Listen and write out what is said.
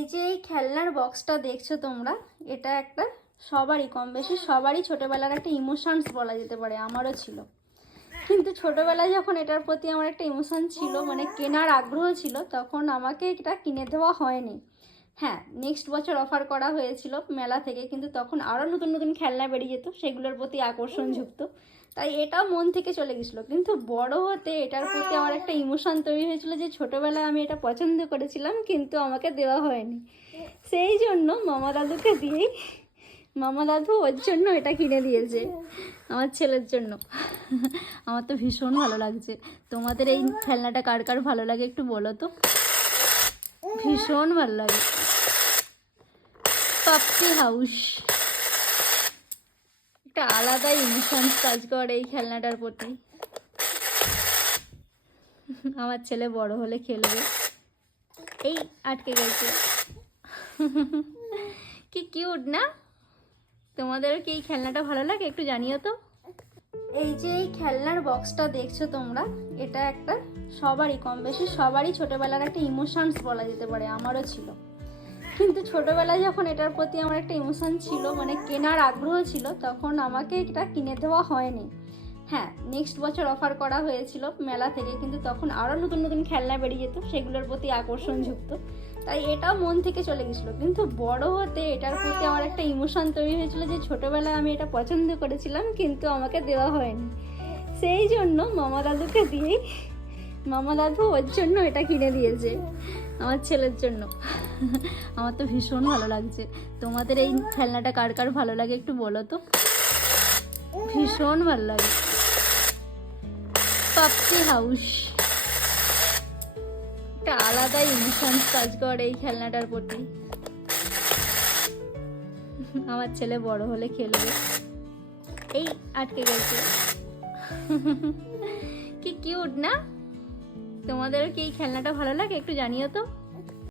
এই যে এই খেলনার বক্সটা দেখছ তোমরা, এটা একটা সবারই, কম বেশি সবারই ছোটোবেলার একটা ইমোশানস বলা যেতে পারে, আমারও ছিল। কিন্তু ছোটোবেলায় যখন এটার প্রতি আমার একটা ইমোশান ছিল মানে কেনার আগ্রহ ছিল, তখন আমাকে এটা কিনে দেওয়া হয়নি। হ্যাঁ নেক্সট বছর অফার করা হয়েছিল মেলা থেকে কিন্তু তখন আরও নতুন নতুন খেলনা বেরিয়ে যেত সেগুলোর প্রতি আকর্ষণ যুক্ত তাই এটাও মন থেকে চলে গেছিল। কিন্তু বড় হতে এটার প্রতি আমার একটা ইমোশন তৈরি হয়েছিল যে ছোটোবেলায় আমি এটা পছন্দ করেছিলাম কিন্তু আমাকে দেওয়া হয়নি। সেই জন্য মামা দাদুকে দিয়েই মামা দাদু ওর জন্য এটা কিনে দিয়েছে আমার ছেলের জন্য। আমার তো ভীষণ ভালো লাগছে। তোমাদের এই খেলনাটা কার কার ভালো লাগে একটু বলো তো? ভীষণ ভালো লাগে। Puppy house. একটা আলাদা ইমোশন কাজ করে এই খেলনাটার প্রতি। আমার ছেলে বড় হলে খেলবে। এই আটকে গেছে। কি কিউট না? তোমাদের কি এই খেলনাটা ভালো লাগে? একটু জানিও তো। এই যে এই খেলনার বক্সটা দেখছ তোমরা, এটা একটা সবারই কম বেশি সবারই ছোটোবেলার একটা ইমোশনস বলা যেতে পারে, আমারও ছিল। কিন্তু ছোটোবেলায় যখন এটার প্রতি আমার একটা ইমোশন ছিল মানে কেনার আগ্রহ ছিল, তখন আমাকে এটা কিনে দেওয়া হয়নি। হ্যাঁ নেক্সট বছর অফার করা হয়েছিল মেলা থেকে, কিন্তু তখন আরও নতুন নতুন খেলনা বেরিয়ে যেত, সেগুলোর প্রতি আকর্ষণ যুক্ত। তাই এটাও মন থেকে চলে গেছিল। কিন্তু বড় হতে এটার প্রতি আমার একটা ইমোশন তৈরি হয়েছিল যে ছোটোবেলায় আমি এটা পছন্দ করেছিলাম, কিন্তু আমাকে দেওয়া হয়নি। সেই জন্য মামা দাদুকে দিয়েই, মামা দাদু ওর জন্য এটা কিনে দিয়েছে, আমার ছেলের জন্য। আমার তো ভীষণ ভালো লাগছে। তোমাদের এই খেলনাটা কার কার ভালো লাগে একটু বলো তো? ভীষণ ভালো লাগে। Puppy house. একটা আলাদা ইমোশন কাজ করে এই খেলনাটার প্রতি। আমার ছেলে বড় হলে খেলবে। এই আটকে গেছে। কি কিউট না? তোমাদের কি এই খেলনাটা ভালো লাগে? একটু জানিও তো।